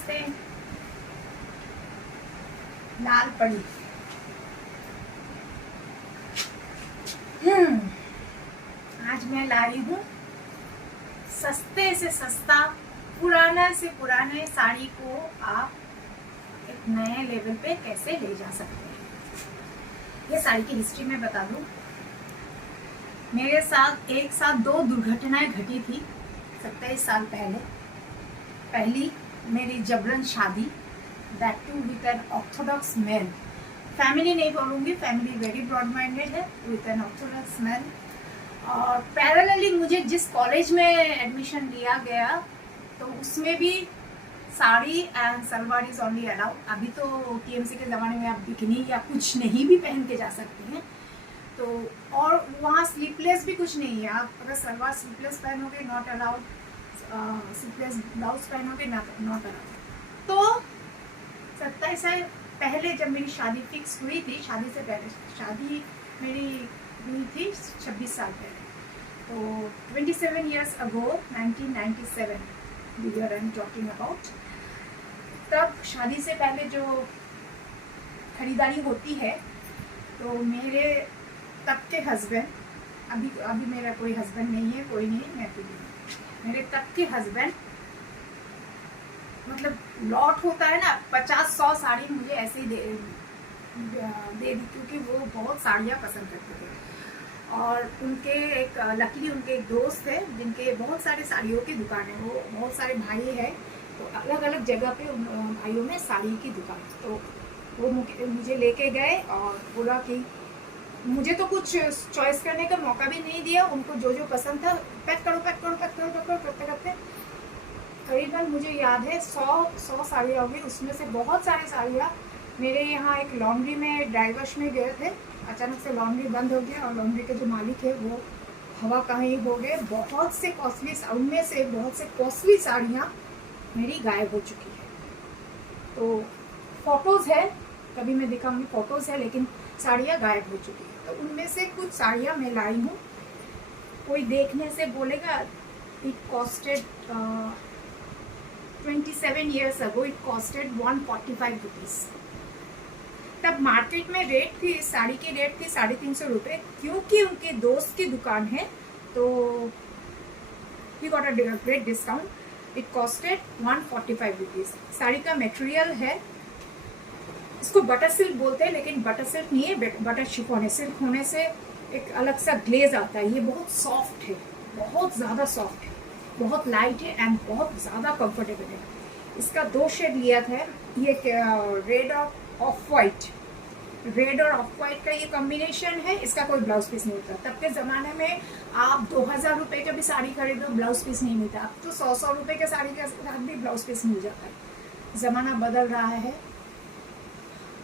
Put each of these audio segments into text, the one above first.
नमस्ते। लाल पड़ी। आज मैं लाई हूँ सस्ते से सस्ता, पुराना से पुराने साड़ी को आप एक नए लेवल पे कैसे ले जा सकते हैं। ये साड़ी की हिस्ट्री में बता दूँ। मेरे साथ एक साथ 2 दुर्घटनाएं घटी थी 27 साल पहले। पहली मेरी जबरन शादी, that too with an orthodox man. Family नहीं बोलूँगी, फैमिली वेरी ब्रॉड माइंडेड है, विद एन ऑर्थोडॉक्स मैन। और पैरेलली मुझे जिस कॉलेज में एडमिशन लिया गया तो उसमें भी sari and salwar is only allowed. अभी तो टीएमसी के ज़माने में आप बिकनी या कुछ नहीं भी पहन के जा सकते हैं। तो और वहाँ स्लीपलेस भी कुछ नहीं है। आप अगर सलवार स्लीपलेस पहनोगे नॉट अलाउड, स्लीपलेस ब्लाउज पहनोगे नॉट अलाउड। तो 27 साल पहले जब मेरी शादी फिक्स हुई थी, शादी से पहले शादी मेरी हुई थी 26 साल पहले, तो 27 years ago 1997 the year I'm talking about। तब शादी से पहले जो खरीदारी होती है, तो मेरे तब के हस्बैंड, अभी मेरा कोई हस्बैंड नहीं है, कोई नहीं, मैं अकेली हूँ। मेरे तब के हस्बैंड मतलब लॉट होता है ना, 50-100 साड़ी मुझे ऐसे ही दे दी, क्योंकि वो बहुत साड़ियाँ पसंद करते थे। और उनके एक लकीली उनके एक दोस्त थे जिनके बहुत सारे साड़ियों की दुकान है। वो बहुत सारे भाई है, तो अलग अलग जगह पे उन भाइयों में साड़ी की दुकान। तो वो मुझे लेके गए और बोला कि मुझे तो कुछ चॉइस करने का मौका भी नहीं दिया। उनको जो जो पसंद था पैक करो पैक करो पैक करो पैक करो करते करते करीबन मुझे याद है 100 साड़ियाँ होगी। उसमें से बहुत सारी साड़ियाँ मेरे यहाँ एक लॉन्ड्री में ड्राइवर्स में गए थे। अचानक से लॉन्ड्री बंद हो गया और लॉन्ड्री के जो मालिक है वो हवा कहीं हो गए। बहुत से कॉस्टली, उनमें से बहुत से कॉस्टली साड़ियाँ मेरी गायब हो चुकी है। तो फोटोज़ है, कभी मैं दिखाऊंगी, फोटोज़ है, लेकिन साड़ियाँ गायब हो चुकी है। तो उनमें से कुछ साड़ियाँ मैं लाई हूँ। कोई देखने से बोलेगा it costed 27 years ago it costed 145 rupees। तब मार्केट में रेट थी, साड़ी की रेट थी 350 रुपये। क्योंकि उनके दोस्त की दुकान है तो he got a great discount. It costed 145 rupees. Sari का मटेरियल है, इसको बटर सिल्क बोलते हैं, लेकिन बटर सिल्क नहीं है, बटर शिफॉन है। सिल्क होने से एक अलग सा ग्लेज आता है। ये बहुत सॉफ्ट है, बहुत ज़्यादा सॉफ्ट है, बहुत लाइट है एंड बहुत ज़्यादा कंफर्टेबल है। इसका 2 शेड लिया था। ये रेड और ऑफ वाइट, रेड और ऑफ वाइट का ये कॉम्बिनेशन है। इसका कोई ब्लाउज पीस नहीं होता। तब के ज़माने में आप 2000 रुपये का भी साड़ी खरीदो, ब्लाउज पीस नहीं मिलता। अब तो 100 रुपये के साड़ी के साथ भी ब्लाउज पीस मिल जाता है। ज़माना बदल रहा है।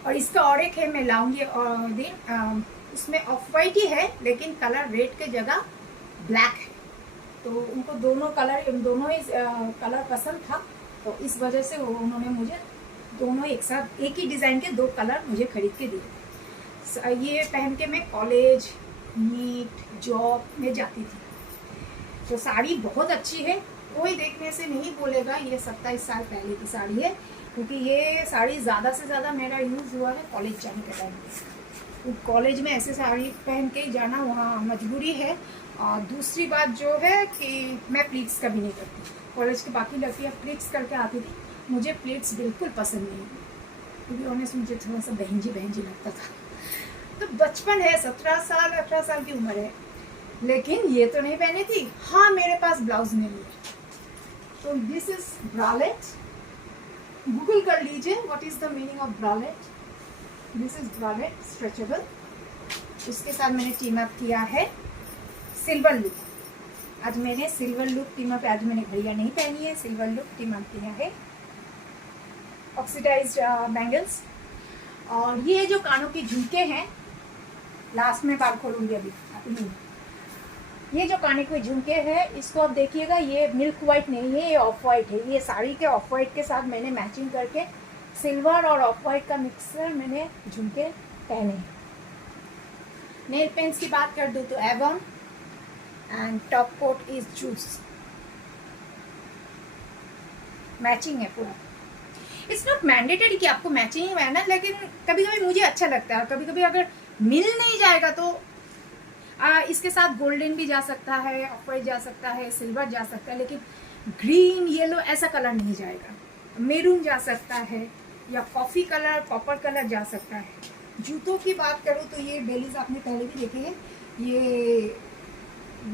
और इसका और एक है, मैं लाऊंगी और दिन, इसमें ऑफ वाइट ही है लेकिन कलर रेड के जगह ब्लैक है। तो उनको दोनों कलर, दोनों ही कलर पसंद था, तो इस वजह से उन्होंने मुझे दोनों एक साथ एक ही डिज़ाइन के 2 कलर मुझे खरीद के दिए। ये पहन के मैं कॉलेज, मीट, जॉब में जाती थी। तो साड़ी बहुत अच्छी है, कोई देखने से नहीं बोलेगा ये 27 साल पहले की साड़ी है, क्योंकि ये साड़ी ज़्यादा से ज़्यादा मेरा यूज़ हुआ है कॉलेज जाने के टाइम पे। कॉलेज में ऐसे साड़ी पहन के जाना वहाँ मजबूरी है। और दूसरी बात जो है कि मैं प्लीट्स कभी नहीं करती। कॉलेज की बाकी लड़कियाँ प्लीट्स करके आती थी, मुझे प्लीट्स बिल्कुल पसंद नहीं, क्योंकि ऑनेस्ट मुझे थोड़ा सा बहनजी लगता था। तो बचपन है, 17 साल 18 साल की उम्र है, लेकिन ये तो नहीं पहनी थी। हाँ, मेरे पास ब्लाउज नहीं है। तो दिस इज ब्रालेट। गूगल कर लीजिए what is the meaning of bralette. This is bralette stretchable. इसके साथ मैंने टीम अप किया है सिल्वर लुक। आज मैंने सिल्वर लुक टीम अप, आज मैंने घड़ियाँ नहीं पहनी है, सिल्वर लुक टीम अप किया है। Oxidised bangles. और ये जो कानों की झुमके हैं, लास्ट में बाल खोलूंगी अभी नहीं। ये जो काने के झुमके हैं, इसको आप देखिएगा, ये मिल्क वाइट नहीं है, ये ऑफ वाइट है। ये साड़ी के ऑफ वाइट के साथ मैंने मैचिंग करके सिल्वर और ऑफ वाइट का मिक्सर मैंने झुमके पहने हैं। नेल पेंट्स की बात कर दूँ तो Avon and top coat is juice. Matching है पूरा। इट्स नॉट मैंडेटरी कि आपको मैचिंग ही पहनना, लेकिन कभी कभी मुझे अच्छा लगता है, कभी कभी अगर मिल नहीं जाएगा तो इसके साथ गोल्डन भी जा सकता है, ऑफ वाइट जा सकता है, सिल्वर जा सकता है, लेकिन ग्रीन येलो ऐसा कलर नहीं जाएगा। मेरून जा सकता है या कॉफ़ी कलर, कॉपर कलर जा सकता है। जूतों की बात करूँ तो ये बेलीज आपने पहले भी देखे हैं, ये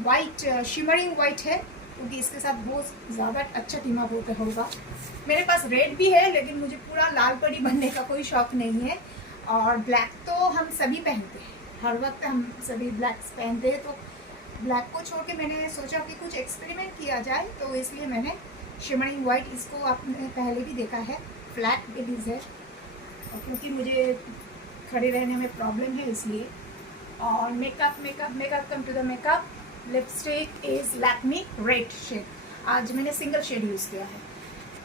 वाइट शिमरिंग वाइट है, क्योंकि इसके साथ बहुत ज़्यादा अच्छा टीम अप होगा। मेरे पास रेड भी है, लेकिन मुझे पूरा लाल परी बनने का कोई शौक नहीं है। और ब्लैक तो हम सभी पहनते हैं, हर वक्त हम सभी ब्लैक्स पहनते हैं, तो ब्लैक को छोड़ के मैंने सोचा कि कुछ एक्सपेरिमेंट किया जाए, तो इसलिए मैंने शिमरिंग वाइट, इसको आपने पहले भी देखा है, फ्लैट बेलीज है, और क्योंकि मुझे खड़े रहने में प्रॉब्लम है इसलिए। और makeup come to the makeup. Lipstick is Lakme red shade, आज मैंने सिंगल शेड यूज़ किया है,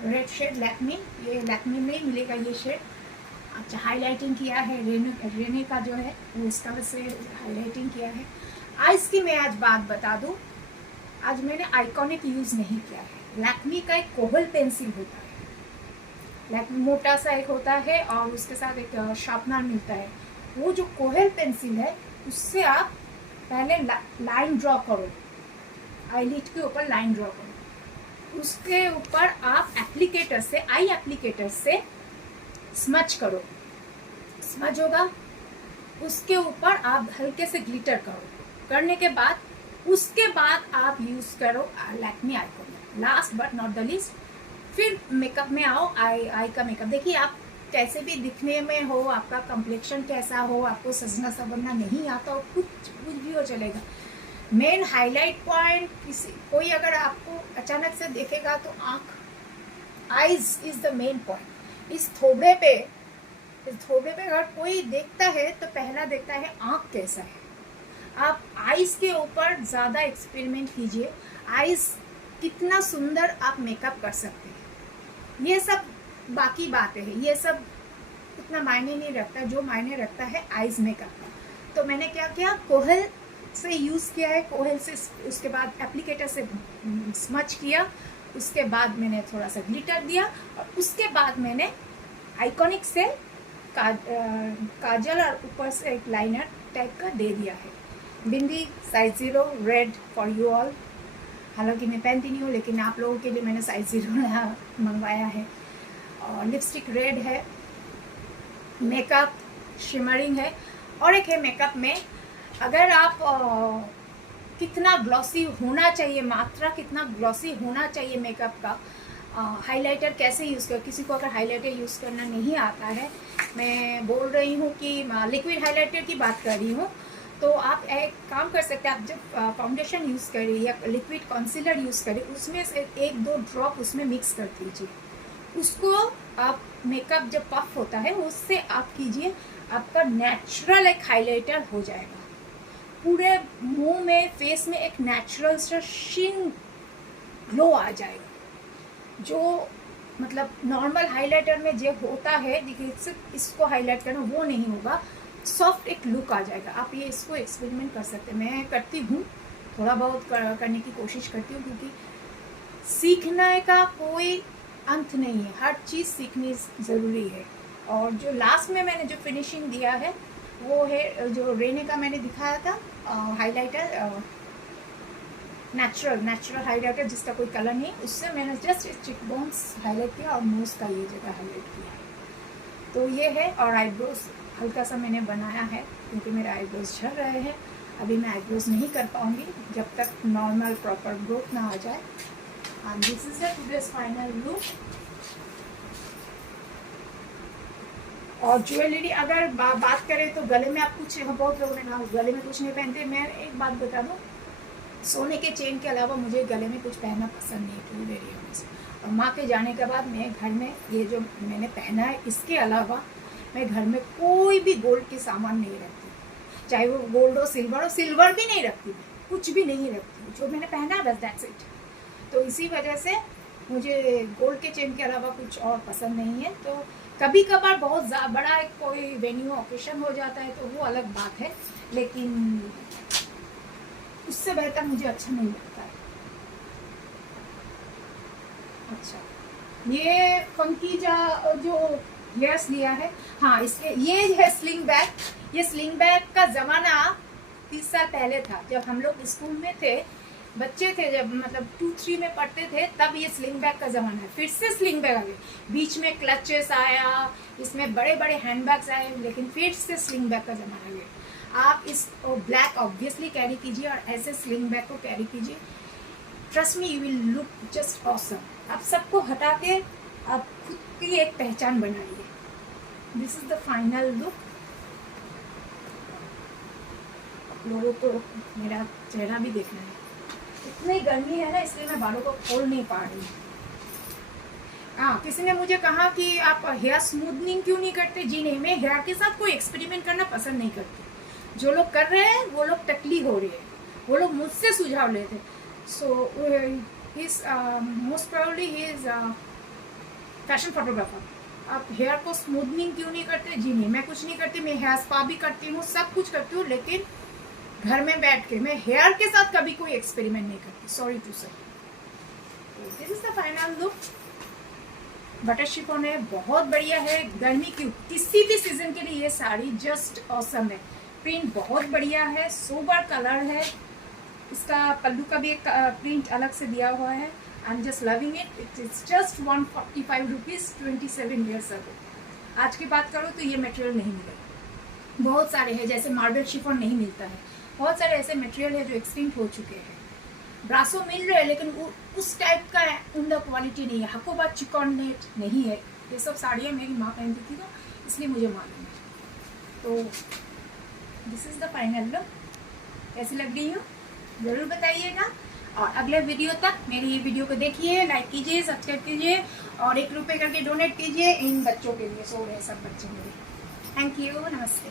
रेड शेड लैक्मी, ये लैक्मी में मिलेगा ये शेड। अच्छा, हाईलाइटिंग किया है रेने का जो है वो उसका से हाईलाइटिंग किया है। आइज की मैं आज बात बता दूं, आज मैंने आइकॉनिक यूज़ नहीं किया है। लैक्मी का एक कोहल पेंसिल होता है, लैक्मी मोटा सा एक होता है और उसके साथ एक शार्पनर मिलता है। वो जो कोहल पेंसिल है उससे आप पहले लाइन ड्रॉ करो, आईलिड के ऊपर लाइन ड्रॉ करो, उसके ऊपर आप एप्लीकेटर से, आई एप्लीकेटर से स्मच करो, स्मच होगा, उसके ऊपर आप हल्के से ग्लिटर करो, करने के बाद उसके बाद आप यूज़ करो Lakme iconic. Last but not the least, फिर मेकअप में आओ, आई का मेकअप। देखिए आप कैसे भी दिखने में हो, आपका कम्प्लेक्शन कैसा हो, आपको सजना संवरना नहीं आता हो, कुछ भी हो चलेगा, मेन हाईलाइट पॉइंट कोई अगर आपको अचानक से देखेगा तो आँख, eyes is the main point. इस थोबड़े पे अगर कोई देखता है तो पहला देखता है आँख कैसा है। आप आईज के ऊपर ज़्यादा एक्सपेरिमेंट कीजिए, आईज कितना सुंदर आप मेकअप कर सकते हैं। ये सब बाकी बातें हैं, ये सब उतना मायने नहीं रखता, जो मायने रखता है आईज मेकअप का। तो मैंने क्या किया, कोहल से यूज़ किया है, कोहल से, उसके बाद एप्लीकेटर से स्मच किया, उसके बाद मैंने थोड़ा सा ग्लिटर दिया, और उसके बाद मैंने आइकॉनिक से काजल और ऊपर से एक लाइनर टाइप का दे दिया है। Bindi size 0 red for you all, हालांकि मैं पहनती नहीं हूँ, लेकिन आप लोगों के लिए मैंने साइज 0 मंगवाया है। और लिपस्टिक रेड है, मेकअप शिमरिंग है, और एक है मेकअप में अगर आप कितना ग्लॉसी होना चाहिए, मात्रा कितना ग्लॉसी होना चाहिए मेकअप का, हाइलाइटर कैसे यूज़ कर, किसी को अगर हाइलाइटर यूज़ करना नहीं आता है, मैं बोल रही हूँ कि लिक्विड हाइलाइटर की बात कर रही हूँ, तो आप एक काम कर सकते हैं, आप जब फाउंडेशन यूज़ करें या लिक्विड कंसीलर यूज़ करें, उसमें से 1-2 ड्रॉप उसमें मिक्स कर दीजिए, उसको आप मेकअप जब पफ होता है उससे आप कीजिए, आपका नेचुरल एक हाइलाइटर हो जाएगा, पूरे मुंह में, फेस में एक नेचुरल सा शिन ग्लो आ जाएगा, जो मतलब नॉर्मल हाइलाइटर में जो होता है, देखिए सिर्फ इसको हाईलाइट करना वो नहीं होगा, सॉफ्ट एक लुक आ जाएगा। आप ये इसको एक्सपेरिमेंट कर सकते हैं, मैं करती हूँ, थोड़ा बहुत करने की कोशिश करती हूँ, क्योंकि सीखने का कोई अंत नहीं है, हर चीज़ सीखनी ज़रूरी है। और जो लास्ट में मैंने जो फिनिशिंग दिया है वो है जो रेने का मैंने दिखाया था हाइलाइटर, नेचुरल हाइलाइटर जिसका कोई कलर नहीं, उससे मैंने जस्ट चिक बोन्स हाईलाइट किया और नोज का ये जगह हाईलाइट किया है। तो ये है, और आईब्रोज हल्का सा मैंने बनाया है, क्योंकि मेरे आईब्रोज झड़ रहे हैं, अभी मैं आईब्रोज नहीं कर पाऊँगी जब तक नॉर्मल प्रॉपर ग्रोथ ना आ जाए। And this is the today's final look. और ज्वेलरी अगर बात करें तो गले में आप कुछ, बहुत लोगों ने कहा गले में कुछ नहीं पहनते, मैं एक बात बता दूँ, सोने के चेन के अलावा मुझे गले में कुछ पहनना पसंद नहीं, टू वेरी ऑनेस्ट। और माँ के जाने के बाद मैं घर में ये जो मैंने पहना है, इसके अलावा मैं घर में कोई भी गोल्ड के सामान नहीं रखती, चाहे वो गोल्ड हो, सिल्वर भी नहीं रखती, कुछ भी नहीं रखती, जो मैंने पहना है बस दैट्स इट। तो इसी वजह से मुझे गोल्ड के चेन के अलावा कुछ और पसंद नहीं है। तो कभी कभार बहुत बड़ा एक कोई वेन्यू ओकेशन हो जाता है तो वो अलग बात है, लेकिन उससे बेहतर मुझे अच्छा नहीं लगता है। अच्छा, ये फंकी जो हेयर्स लिया है। हाँ, इसके ये है स्लिंग बैग। ये स्लिंग बैग का ज़माना 30 साल पहले था, जब हम लोग स्कूल में थे, बच्चे थे, जब मतलब 2-3 में पढ़ते थे, तब ये स्लिंग बैग का ज़माना है। फिर से स्लिंग बैग आ गए, बीच में क्लचेस आया, इसमें बड़े बड़े हैंड बैग्स आए, लेकिन फिर से स्लिंग बैग का ज़माना आ गया। आप इस ब्लैक ऑब्वियसली कैरी कीजिए और ऐसे स्लिंग बैग को कैरी कीजिए। Trust me, you will look just awesome. आप सबको हटा के आप खुद की एक पहचान बनाइए। This is the final look. लोगों को मेरा चेहरा भी देखना है, इतनी गर्मी है ना, इसलिए मैं बालों को खोल नहीं पा रही। हाँ, किसी ने मुझे कहा कि आप हेयर स्मूथनिंग क्यों नहीं करते। जी नहीं, मैं हेयर के साथ कोई एक्सपेरिमेंट करना पसंद नहीं करती। जो लोग कर रहे हैं वो लोग टकली हो रही है, वो लोग मुझसे सुझाव लेते। So most probably he is fashion photographer. आप हेयर को स्मूथनिंग क्यों नहीं करते। जी नहीं, मैं कुछ नहीं करती। मैं हेयर स्पा भी करती हूँ, सब कुछ करती हूँ, लेकिन घर में बैठ के मैं हेयर के साथ कभी कोई एक्सपेरिमेंट नहीं करती। सॉरी टू से। This is the final look. Butter chiffon है, बहुत बढ़िया है। गर्मी की किसी भी सीजन के लिए ये साड़ी जस्ट ऑसम है। प्रिंट बहुत बढ़िया है, सोबर कलर है। इसका पल्लू का भी एक प्रिंट अलग से दिया हुआ है। I am just loving it. It is just 145 rupees 27 years ago. आज की बात करूँ तो ये मटेरियल नहीं मिलेगा। बहुत सारे हैं, जैसे मार्बल शिफॉन नहीं मिलता है, बहुत सारे ऐसे मटेरियल है जो एक्सटिंक्ट हो चुके हैं। ब्रासो मिल रहे हैं, लेकिन उस टाइप का उनका क्वालिटी नहीं है। हकोबा चिकन नेट नहीं है। ये सब साड़ियाँ मेरी माँ पहनती थी ना, इसलिए मुझे मालूम है। तो this is the final look. कैसी लग रही हो ज़रूर बताइएगा। और अगले वीडियो तक मेरी वीडियो को देखिए, लाइक कीजिए, सब्सक्राइब कीजिए और 1 रुपये करके डोनेट कीजिए इन बच्चों के लिए। सो रहे सब बच्चे मेरे। थैंक यू, नमस्ते।